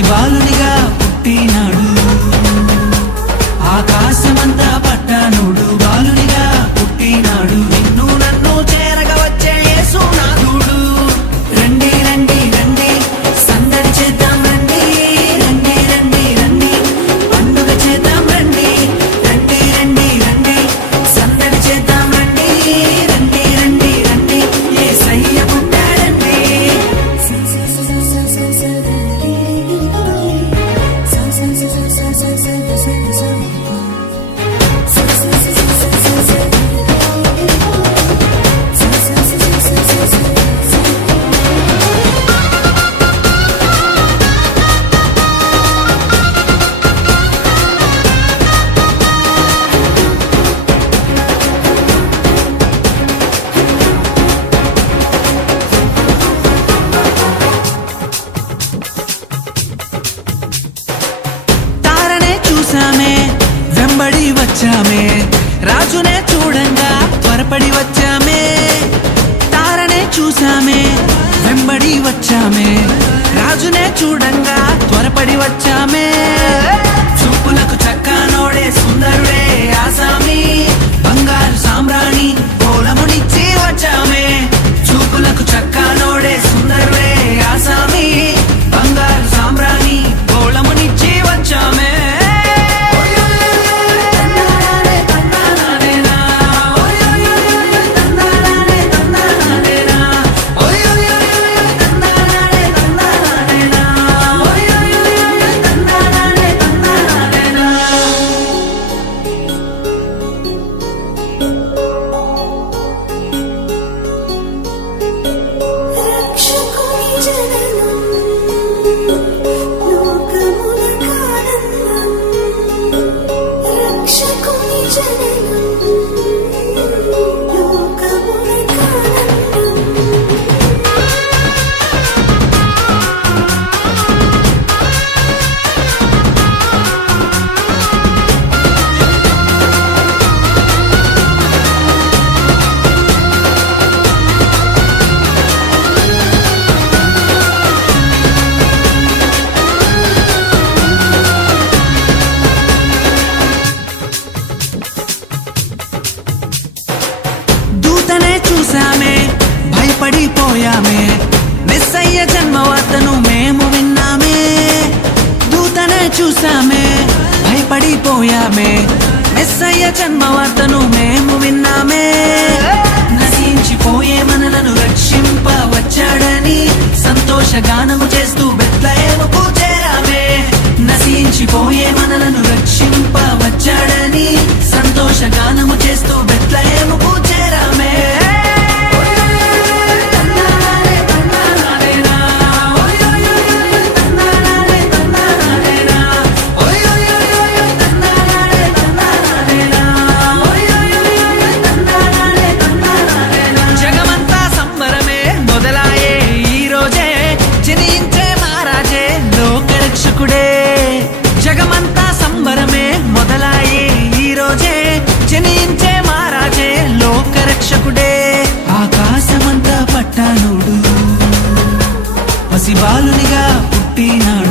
పసిబాలునిగా పుట్టినాడు ఆకాశమంతా పట్టానుడు బాలునిగా పుట్టినాడు నిన్ను నన్ను చేరగా వచ్చే యేసునాథుడు రండి రండి రండి సందడి చేద్దాం రండి రండి రండి రండి పండుగ చేద్దాం రండి రండి రండి రండి సందడి చేద్దాం రండి రండి రండి రండి యేసయ్య పుట్టాడండి చూసామే వెంబడి వచ్చామే రాజునే చూడంగా త్వరపడి వచ్చామే తారనే చూసామే వెంబడి వచ్చామే రాజునే చూడంగా త్వరపడి వచ్చామే చూపులకు చక్కనోడే సుందరుడే ఆసామి బంగారు సామ్రాణి కోలమునిచ్చి వచ్చామే చూపులకు చక్కనోడే సుందరుడే ఆసామి బంగారు సామ్రాణి కోలమునిచ్చి వచ్చామే చూసామే భయపడిపోయామే మెస్సయ్య జన్మవార్తను మేము విన్నామే దూతనే చూసామే భయపడిపోయామే మెస్సయ్య జన్మవార్తను మేము విన్నామే నశించిపోయే మనలను రక్షింప వచ్చాడని సంతోషగానము చేస్తూ బెత్లెహేముకు చేరామే నశించిపోయే మనలను రక్షింప వచ్చాడని సంతోషగానము చేస్తూ బెత్లెహేముకు చేరామే జగమంతా సంబరమే మొదలాయే ఈ రోజే జనించే మహారాజే లోకరక్షకుడే ఆకాశమంతా పట్టానుడు పసిబాలునిగా పుట్టినాడు